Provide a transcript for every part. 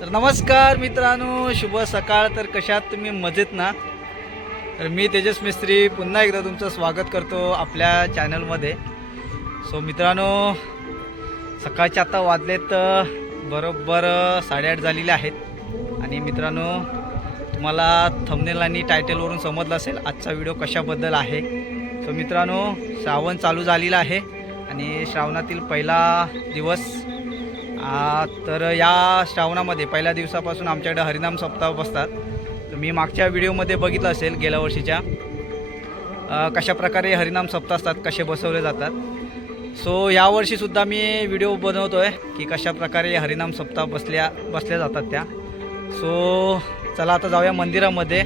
तर नमस्कार मित्रांनो, शुभ सकाळ. तर कशात तुम्ही मजेत ना? तर मी तेजस मिस्त्री पुन्हा एकदा तुमचं स्वागत करतो आपल्या चॅनलमध्ये. सो मित्रांनो, सकाळचे आता वाजलेत बरोबर 8:30 झालेले आहेत. आणि मित्रांनो, तुम्हाला थंबनेल आणि टायटलवरून समजलं असेल आजचा व्हिडिओ कशाबद्दल आहे. सो मित्रांनो, श्रावण चालू झालेला आहे आणि श्रावणातील पहिला दिवस. तर या श्रावणामध्ये पहिल्या दिवसापासून आमच्याकडे हरिनाम सप्ताह बसतात. तर मी मागच्या व्हिडिओमध्ये बघितलं असेल गेल्या वर्षीच्या कशाप्रकारे हरिनाम सप्ताह असतात, कसे बसवले जातात. सो यावर्षीसुद्धा मी व्हिडिओ बनवतो आहे की कशाप्रकारे हरिनाम सप्ताह बसल्या जातात त्या. सो चला आता जाऊया मंदिरामध्ये.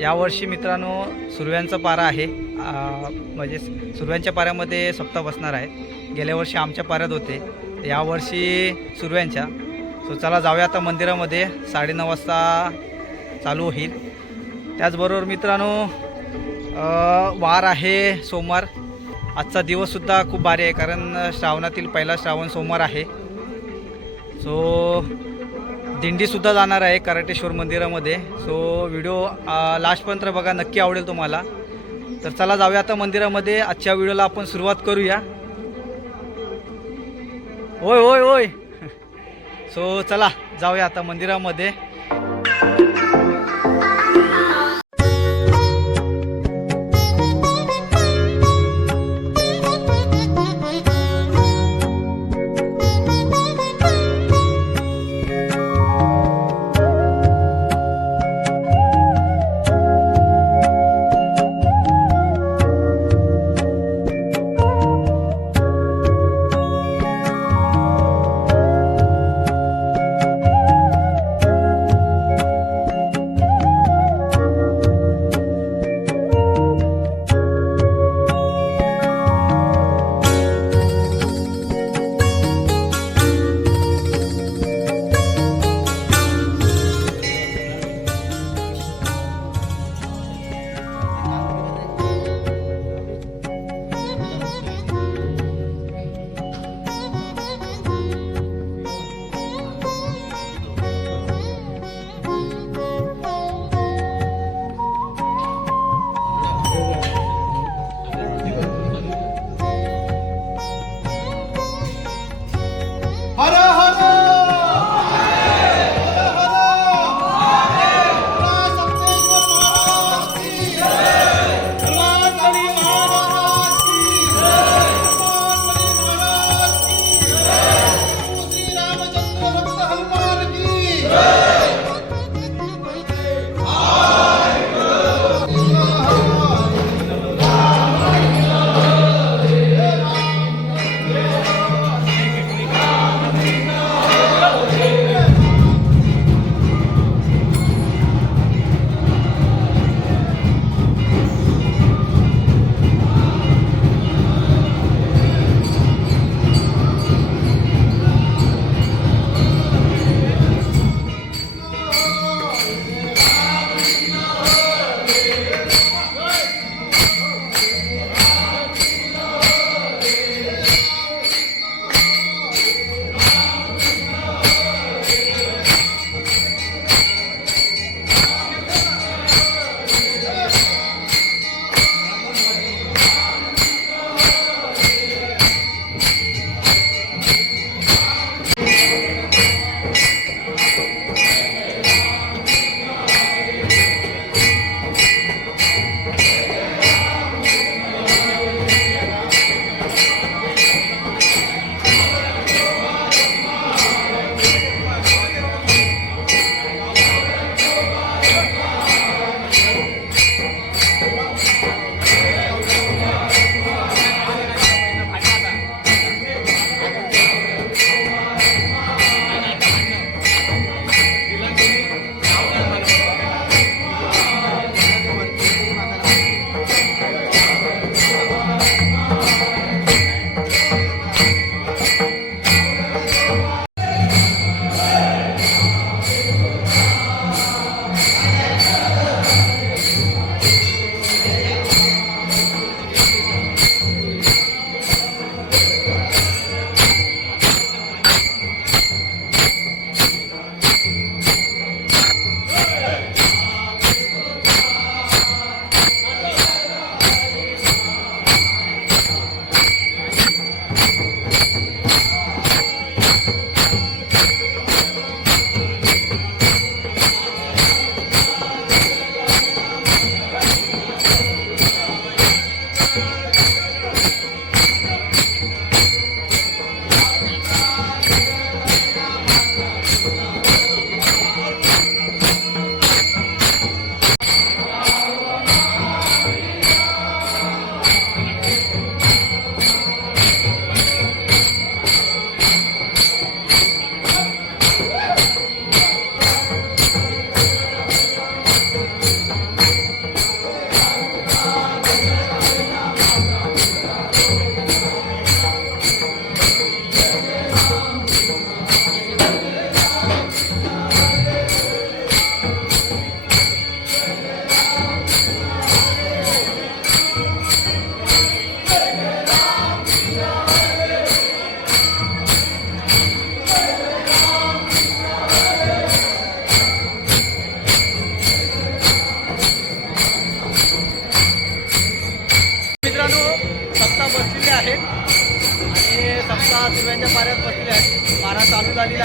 यावर्षी मित्रांनो सुरव्यांचा पारा आहे, म्हणजे सुरव्यांच्या पाऱ्यामध्ये सप्ताह बसणार आहे. गेल्या वर्षी आमच्या पाऱ्यात होते, यावर्षी सुरव्यांच्या. सो चला जाऊया आता मंदिरामध्ये. 9:30 वाजता चालू होईल. त्याचबरोबर मित्रांनो, वार आहे सोमवार. आजचा दिवससुद्धा खूप भारी आहे कारण श्रावणातील पहिला श्रावण सोमवार आहे. सो दिंडीसुद्धा जाणार आहे कराटेश्वर मंदिरामध्ये. सो व्हिडिओ लास्टपर्यंत बघा, नक्की आवडेल तुम्हाला. तर चला जाऊया आता मंदिरामध्ये. आजच्या व्हिडिओला आपण सुरुवात करूया. ओय ओय ओय सो चला जाऊया आता मंदिरामध्ये.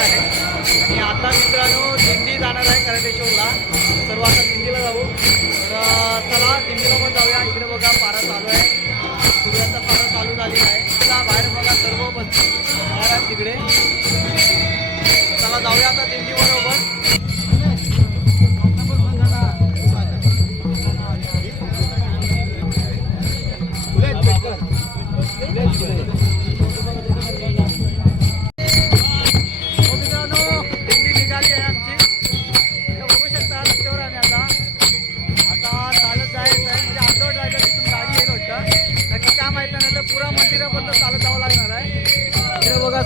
आहे. आणि आता मित्रांनो दिंडी जाणार आहे करंडेश्वरला. सर्व आता दिंडीला जाऊ. तर चला दिंडीला पण जाऊया. इकडे बघा पारा चालू आहे. सूर्याचा पारा चालू झालेला आहे. चला बाहेर बघा सर्व बाहेर आहेत तिकडे. चला जाऊया आता दिंडी बरोबर.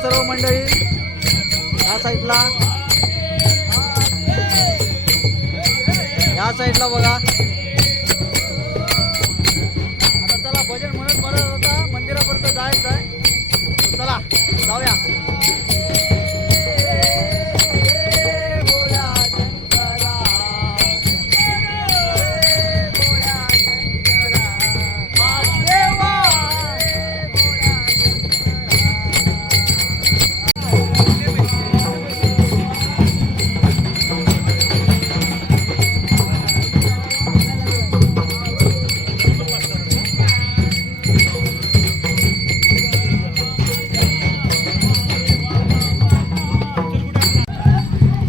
सर्व मंडळी या साईडला बघा. आता चला भजन म्हणत बरं होता मंदिरापर्यंत जायचं आहे. चला जाऊया.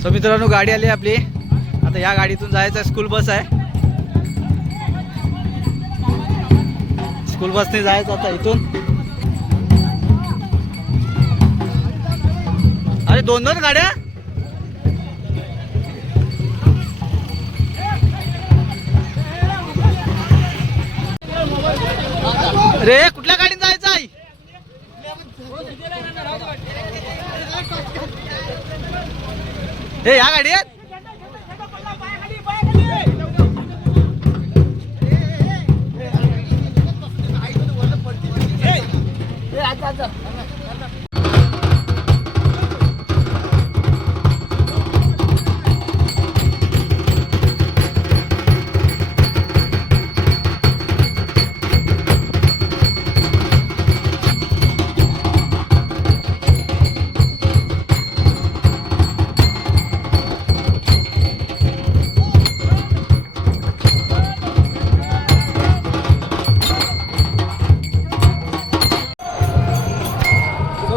तर मित्रांनो गाडी आली आपली. आता या गाडीतून जायचं आहे. स्कूल बस आहे. स्कूल बसने जायचं आता इथून. अरे दोन गाड्या. रे कुठल्या गाडीत जायचं आहे. हे या गाडीत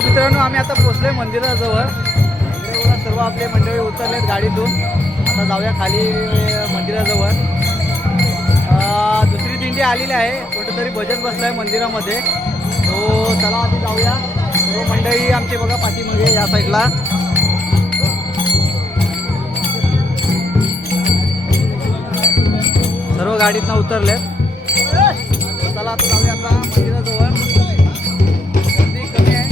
मित्रांनो आम्ही आता पोहोचलोय मंदिराजवळ. सर्व आपले मंडळी उतरलेत गाडीतून. आता जाऊया खाली मंदिराजवळ. दुसरी दिंडी आलेली आहे. कुठेतरी भजन बसलाय मंदिरामध्ये. तो चला आधी जाऊया. सर्व मंडळी आमची बघा पाठीमागे या साईडला. सर्व गाडीतनं उतरलेत. चला आता जाऊया आता मंदिराजवळ. गर्दी कमी आहे.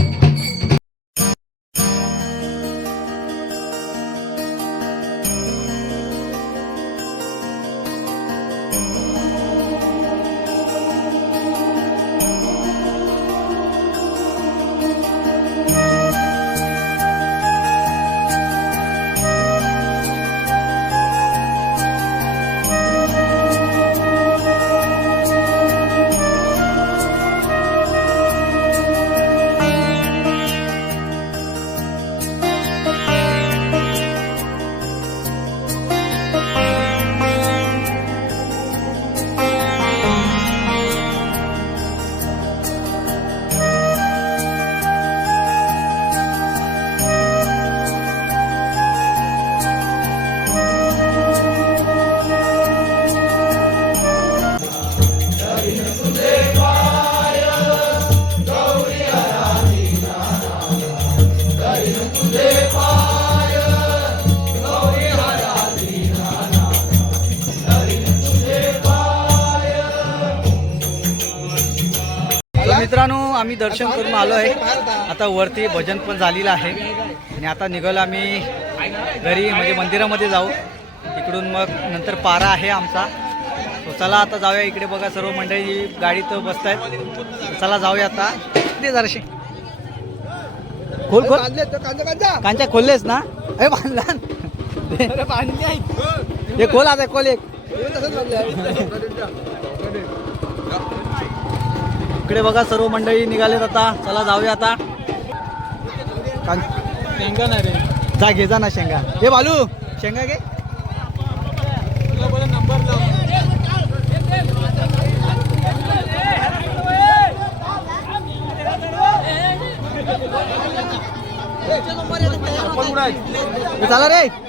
मित्रांनो आम्ही दर्शन करून आलो आहे. आता वरती भजन पण झालेलं आहे आणि आता निघालो आम्ही घरी म्हणजे मंदिरामध्ये जाऊ. इकडून मग नंतर पारा आहे आमचा. तो चला आता जाऊया. इकडे बघा सर्व मंडळी गाडीत बसत आहेत. चला जाऊया आता. ते जराशी खोल खोल कांच्या खोललेस ना. अरे बांधला ते खोल. आता खोल एक. इकडे बघा सर्व मंडळी निघालेत आता. चला जाऊया आता. जा घे जा ना शेंगा. हे बालू शेंगा घे. चला रे.